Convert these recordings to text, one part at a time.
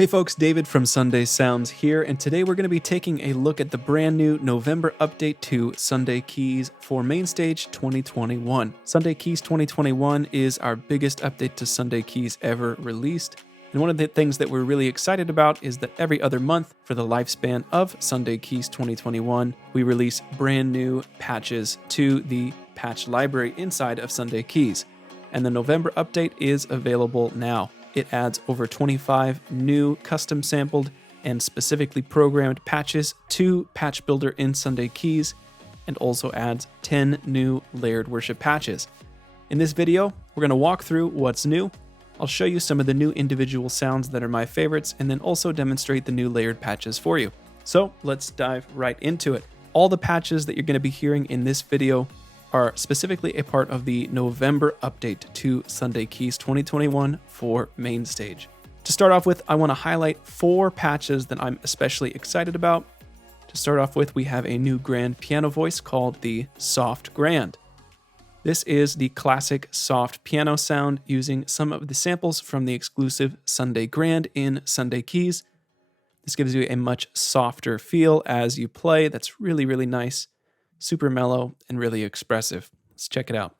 Hey folks, David from Sunday Sounds here, and today we're going to be taking a look at the brand new November update to Sunday Keys for MainStage 2021. Sunday Keys 2021 is our biggest update to Sunday Keys ever released, and one of the things that we're really excited about is that every other month for the lifespan of Sunday Keys 2021, we release brand new patches to the patch library inside of Sunday Keys, and the November update is available now. It adds over 25 new custom sampled and specifically programmed patches to Patch Builder in Sunday Keys, and also adds 10 new layered worship patches. In this video, we're going to walk through what's new. I'll show you some of the new individual sounds that are my favorites, and then also demonstrate the new layered patches for you. So let's dive right into it. All the patches that you're going to be hearing in this video are specifically a part of the November update to Sunday Keys 2021 for MainStage. To start off with, I want to highlight 4 patches that I'm especially excited about. To start off with, we have a new grand piano voice called the Soft Grand. This is the classic soft piano sound using some of the samples from the exclusive Sunday Grand in Sunday Keys. This gives you a much softer feel as you play. That's really, really nice. Super mellow and really expressive. Let's check it out.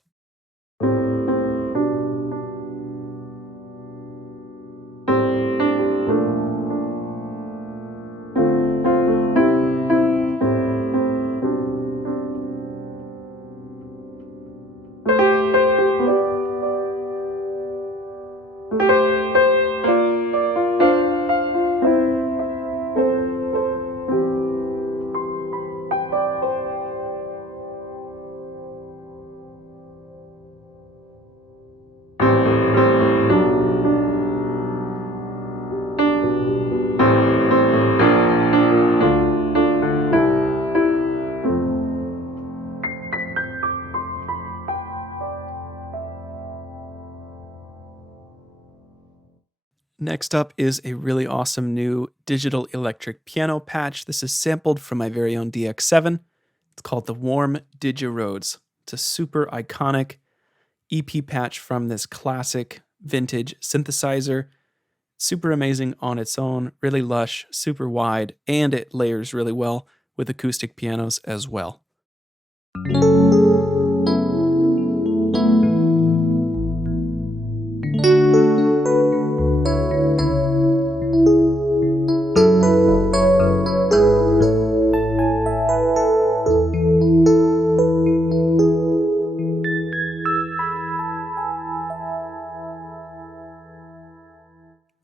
Next up is a really awesome new digital electric piano patch. This is sampled from my very own DX7. It's called the Warm Digiroads. It's a super iconic EP patch from this classic vintage synthesizer. Super amazing on its own, really lush, super wide, and it layers really well with acoustic pianos as well.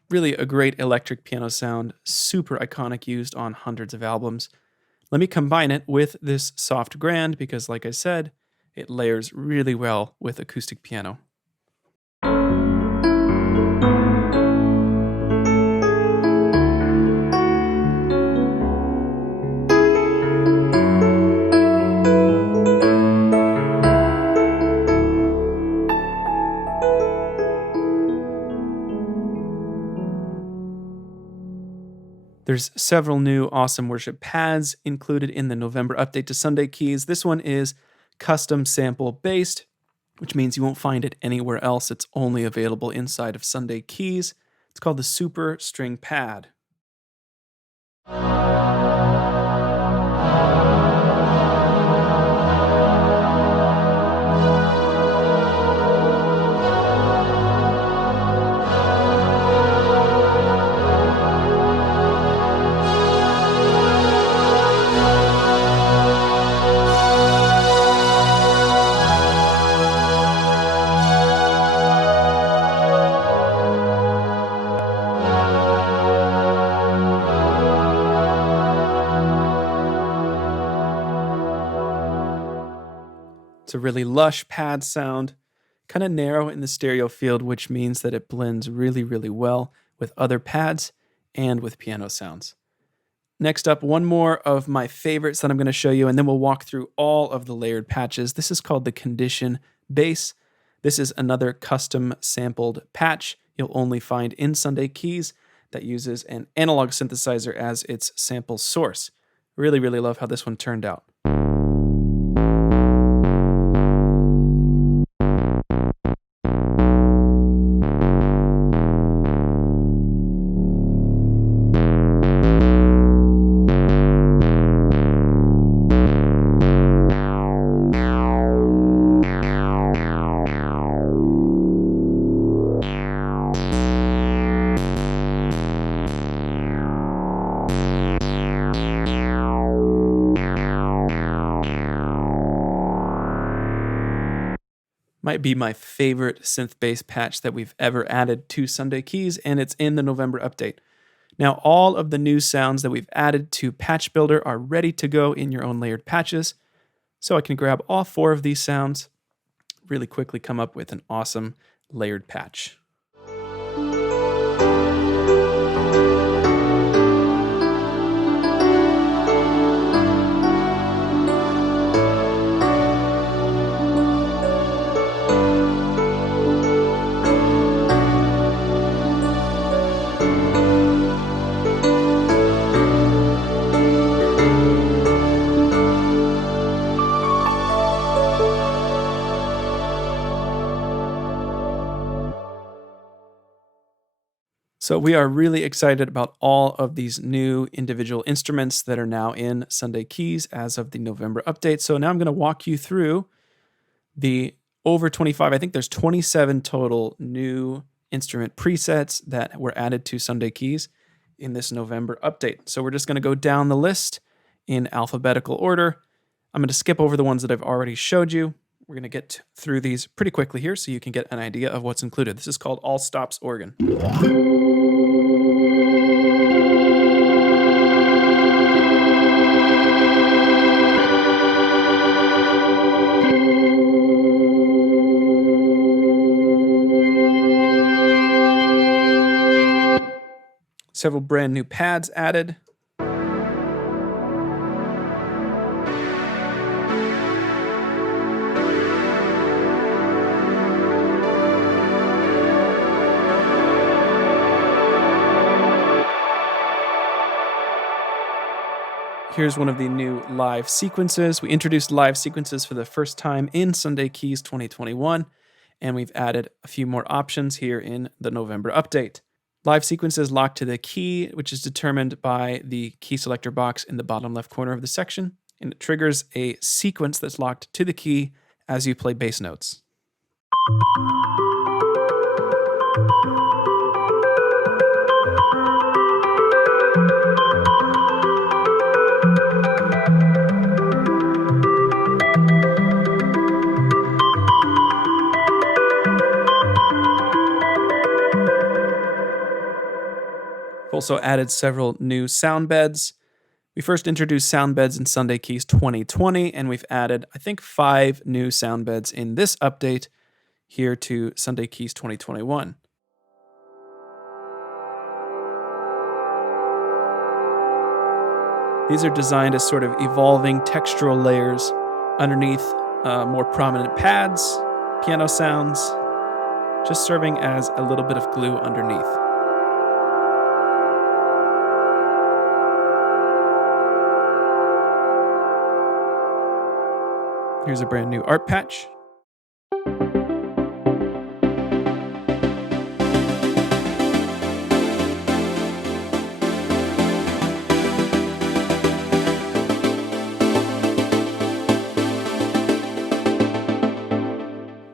Really a great electric piano sound, super iconic, used on hundreds of albums. Let me combine it with this Soft Grand because, like I said, it layers really well with acoustic piano. There's several new awesome worship pads included in the November update to Sunday Keys. This one is custom sample based, which means you won't find it anywhere else. It's only available inside of Sunday Keys. It's called the Super String Pad. It's a really lush pad sound, kind of narrow in the stereo field, which means that it blends really, really well with other pads and with piano sounds. Next up, one more of my favorites that I'm going to show you, and then we'll walk through all of the layered patches. This is called the Condition Bass. This is another custom sampled patch you'll only find in Sunday Keys that uses an analog synthesizer as its sample source. Really, really love how this one turned out. Might be my favorite synth bass patch that we've ever added to Sunday Keys, and it's in the November update. Now, all of the new sounds that we've added to Patch Builder are ready to go in your own layered patches. So I can grab all 4 of these sounds, really quickly come up with an awesome layered patch. So we are really excited about all of these new individual instruments that are now in Sunday Keys as of the November update. So now I'm going to walk you through the over 25, I think there's 27 total new instrument presets that were added to Sunday Keys in this November update. So we're just going to go down the list in alphabetical order. I'm going to skip over the ones that I've already showed you. We're going to get through these pretty quickly here so you can get an idea of what's included. This is called All Stops Organ. Several brand new pads added. Here's one of the new live sequences. We introduced live sequences for the first time in Sunday Keys 2021, and we've added a few more options here in the November update. Live sequences lock to the key, which is determined by the key selector box in the bottom left corner of the section, and it triggers a sequence that's locked to the key as you play bass notes. Also added several new sound beds. We first introduced sound beds in Sunday Keys 2020, and we've added, I think, 5 new sound beds in this update here to Sunday Keys 2021. These are designed as sort of evolving textural layers underneath more prominent pads, piano sounds, just serving as a little bit of glue underneath. Here's a brand new art patch.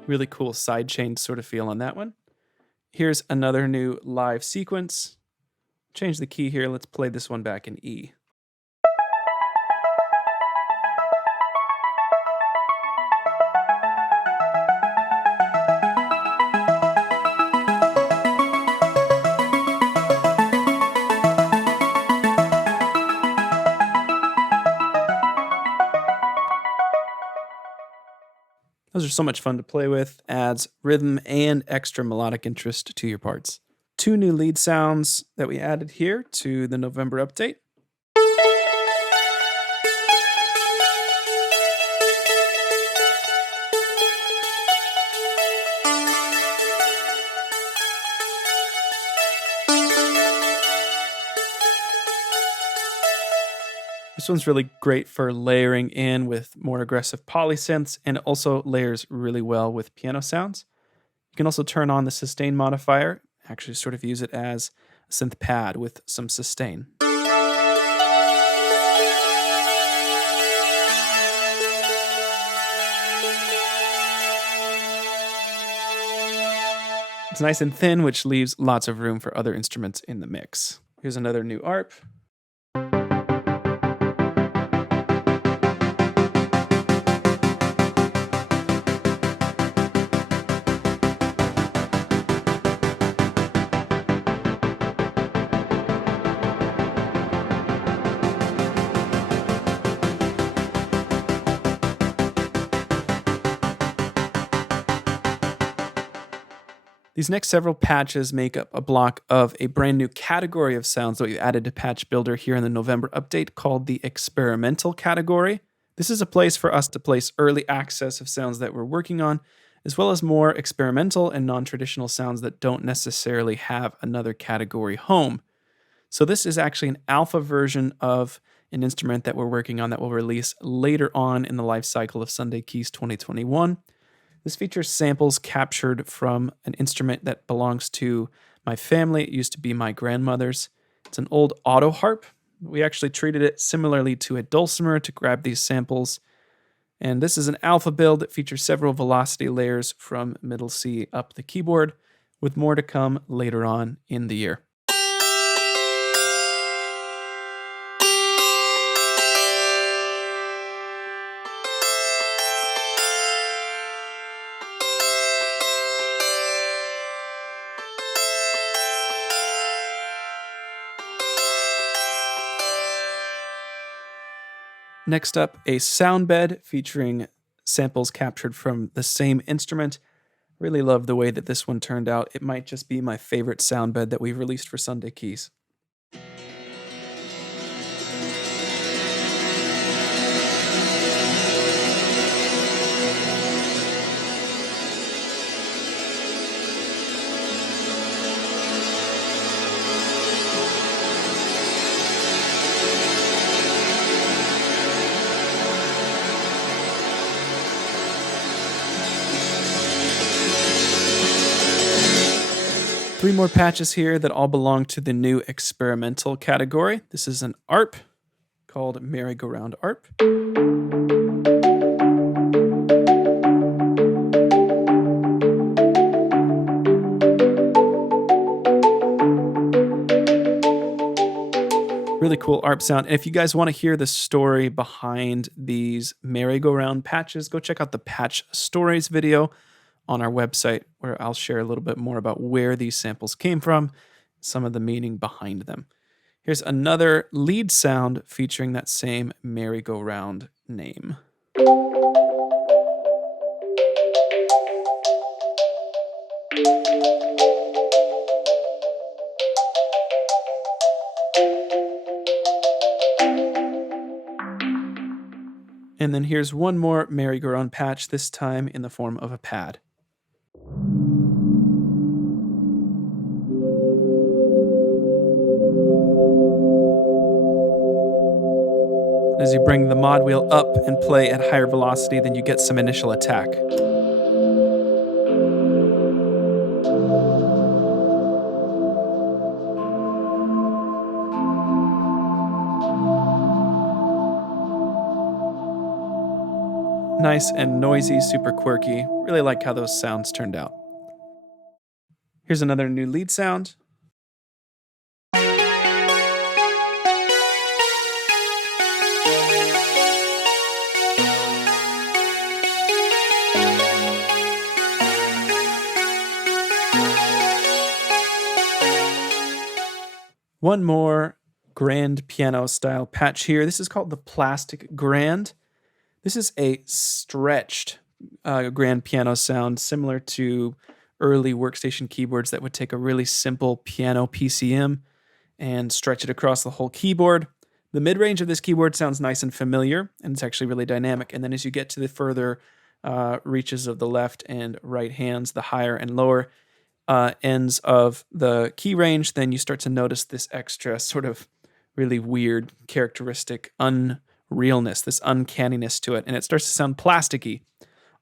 Really cool sidechain sort of feel on that one. Here's another new live sequence. Change the key here. Let's play this one back in E. Those are so much fun to play with, adds rhythm and extra melodic interest to your parts. 2 new lead sounds that we added here to the November update. This one's really great for layering in with more aggressive polysynths, and it also layers really well with piano sounds. You can also turn on the sustain modifier, actually sort of use it as a synth pad with some sustain. It's nice and thin, which leaves lots of room for other instruments in the mix. Here's another new ARP. These next several patches make up a block of a brand new category of sounds that we added to Patch Builder here in the November update called the experimental category. This is a place for us to place early access of sounds that we're working on, as well as more experimental and non-traditional sounds that don't necessarily have another category home. So this is actually an alpha version of an instrument that we're working on that will release later on in the life cycle of Sunday Keys 2021. This features samples captured from an instrument that belongs to my family. It used to be my grandmother's. It's an old auto harp. We actually treated it similarly to a dulcimer to grab these samples. And this is an alpha build that features several velocity layers from middle C up the keyboard, with more to come later on in the year. Next up, a Soundbed featuring samples captured from the same instrument. Really love the way that this one turned out. It might just be my favorite Soundbed that we've released for Sunday Keys. Three more patches here that all belong to the new experimental category. This is an ARP called MerryGoRound Arp. Really cool ARP sound. And if you guys want to hear the story behind these MerryGoRound patches, go check out the Patch Stories video on our website, where I'll share a little bit more about where these samples came from, some of the meaning behind them. Here's another lead sound featuring that same MerryGoRound name. And then here's one more MerryGoRound patch, this time in the form of a pad. As you bring the mod wheel up and play at higher velocity, then you get some initial attack. Nice and noisy, super quirky. Really like how those sounds turned out. Here's another new lead sound. One more grand piano style patch here. This is called the Plastic Grand. This is a stretched grand piano sound similar to early workstation keyboards that would take a really simple piano PCM and stretch it across the whole keyboard. The mid-range of this keyboard sounds nice and familiar, and it's actually really dynamic. And then as you get to the further reaches of the left and right hands, the higher and lower ends of the key range, then you start to notice this extra sort of really weird, characteristic unrealness, this uncanniness to it, and it starts to sound plasticky.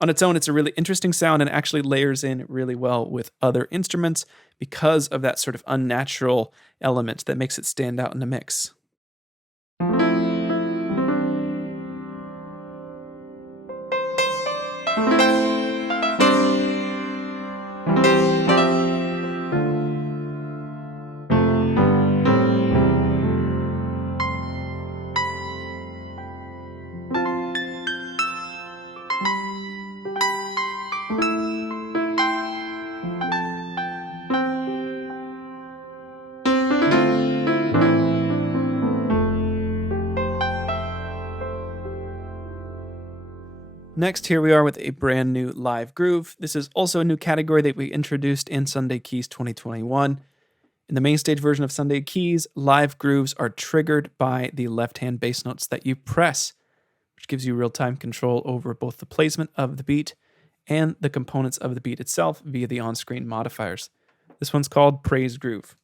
On its own, it's a really interesting sound and actually layers in really well with other instruments because of that sort of unnatural element that makes it stand out in the mix. Next, here we are with a brand new live groove. This is also a new category that we introduced in Sunday Keys 2021. In the MainStage version of Sunday Keys, live grooves are triggered by the left-hand bass notes that you press, which gives you real-time control over both the placement of the beat and the components of the beat itself via the on-screen modifiers. This one's called Praise Groove.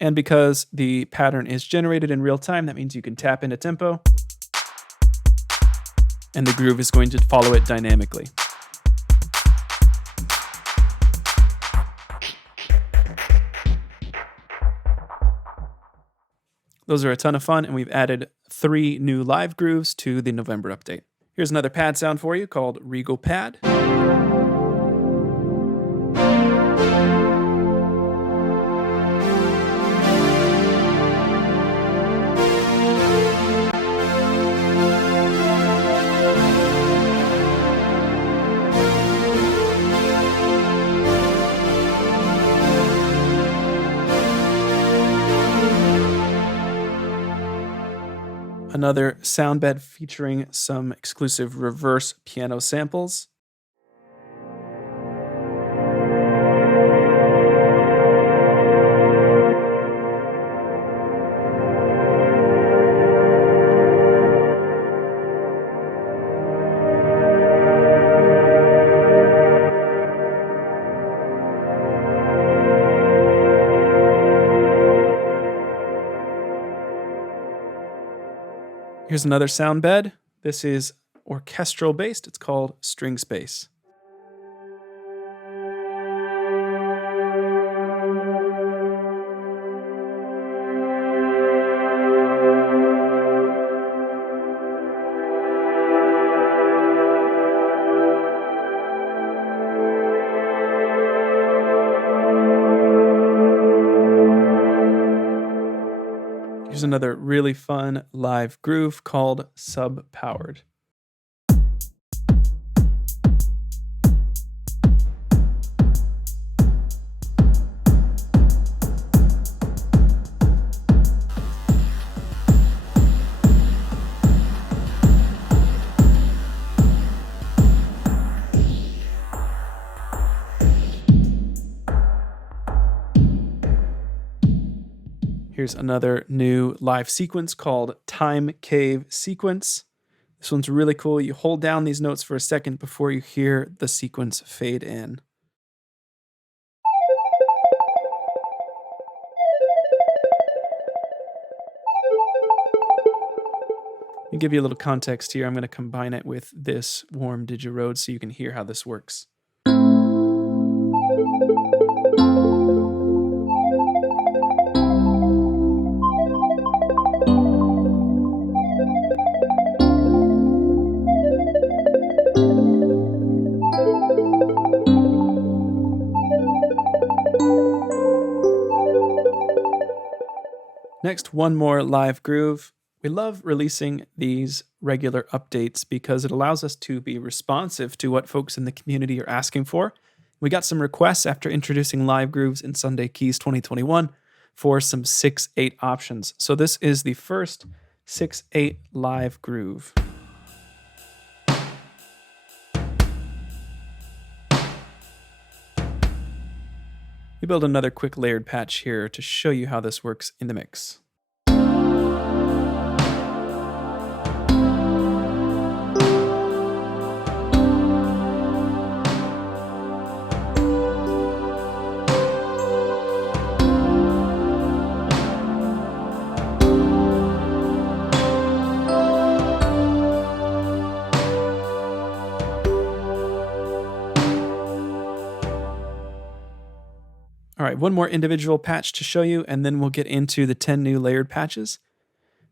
And because the pattern is generated in real time, that means you can tap into tempo, and the groove is going to follow it dynamically. Those are a ton of fun, and we've added 3 new live grooves to the November update. Here's another pad sound for you called Regal Pad. Another Soundbed featuring some exclusive reverse piano samples. Here's another sound bed. This is orchestral based. It's called String Space. Here's another really fun live groove called Sub Powered. Here's another new live sequence called Time Cave Sequence. This one's really cool. You hold down these notes for a second before you hear the sequence fade in. To give you a little context here, I'm going to combine it with this warm Digiroad so you can hear how this works. Next, one more live groove. We love releasing these regular updates because it allows us to be responsive to what folks in the community are asking for. We got some requests after introducing live grooves in Sunday Keys 2021 for some 6/8 options. So this is the first 6/8 live groove. We build another quick layered patch here to show you how this works in the mix. All right, one more individual patch to show you, and then we'll get into the 10 new layered patches.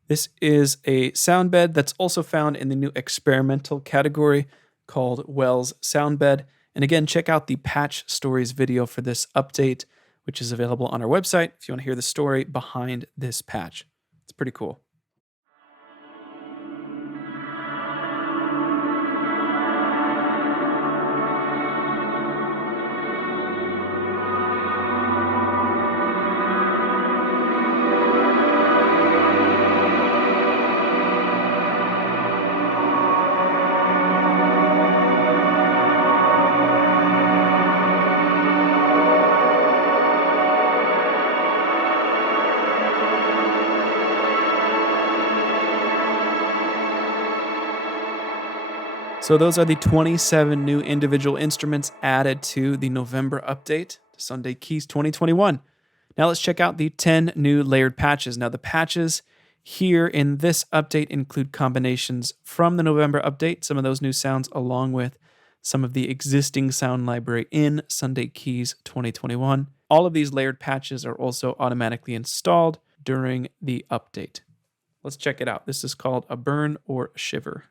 This is a sound bed that's also found in the new experimental category called Wells Soundbed. And again, check out the patch stories video for this update. which is available on our website if you want to hear the story behind this patch. It's pretty cool. So those are the 27 new individual instruments added to the November update to Sunday Keys 2021. Now let's check out the 10 new layered patches. Now the patches here in this update include combinations from the November update, some of those new sounds along with some of the existing sound library in Sunday Keys 2021. All of these layered patches are also automatically installed during the update. Let's check it out. This is called a burn or a shiver.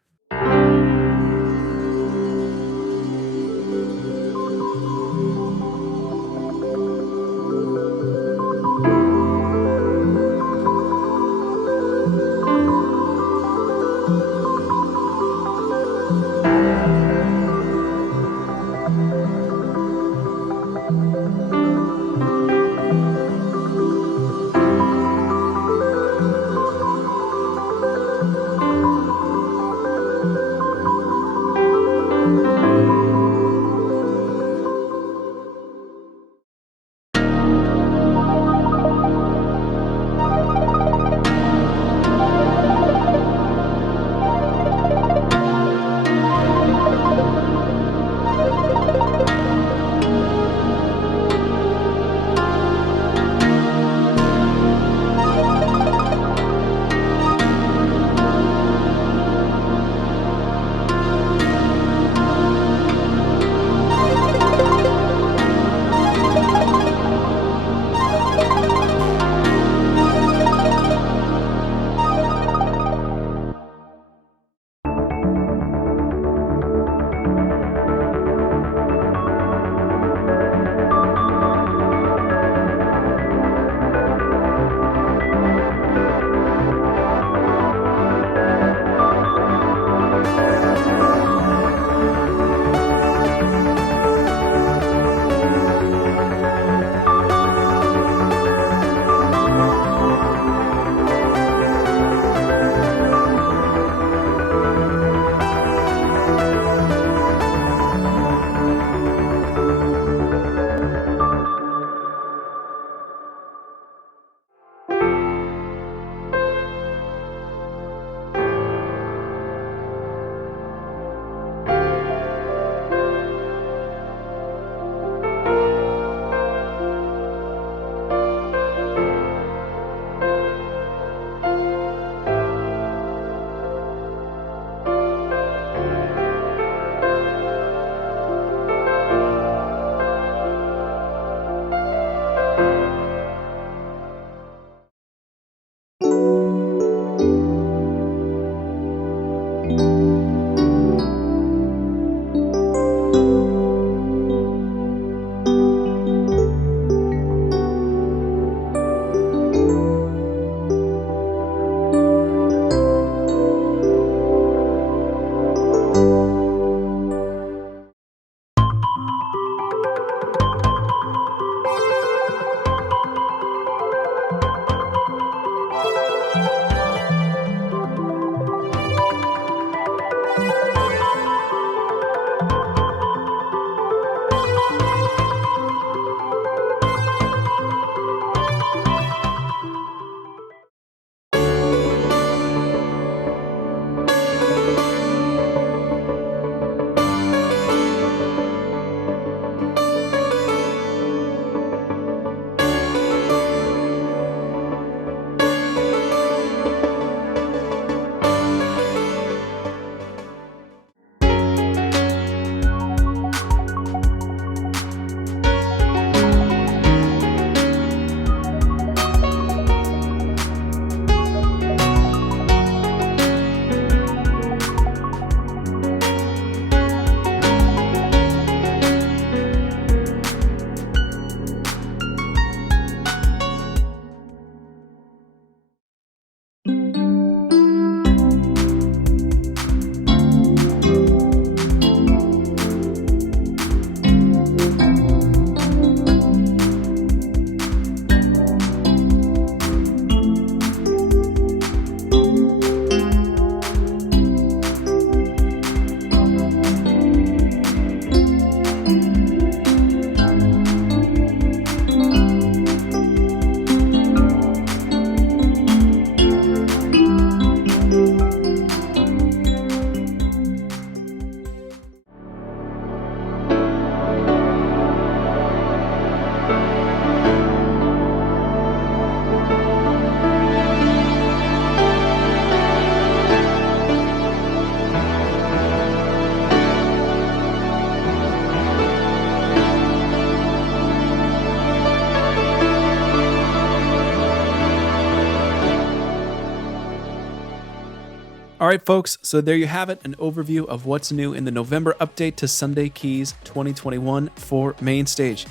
right, folks, so there you have it, an overview of what's new in the November update to Sunday Keys 2021 for MainStage.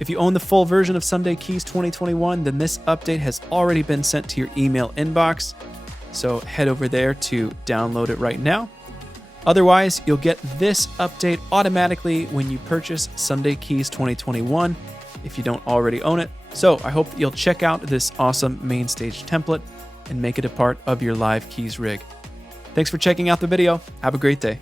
If you own the full version of Sunday Keys 2021, then this update has already been sent to your email inbox, so head over there to download it right now. Otherwise, you'll get this update automatically when you purchase Sunday Keys 2021 if you don't already own it. So I hope that you'll check out this awesome MainStage template and make it a part of your live keys rig. Thanks for checking out the video. Have a great day.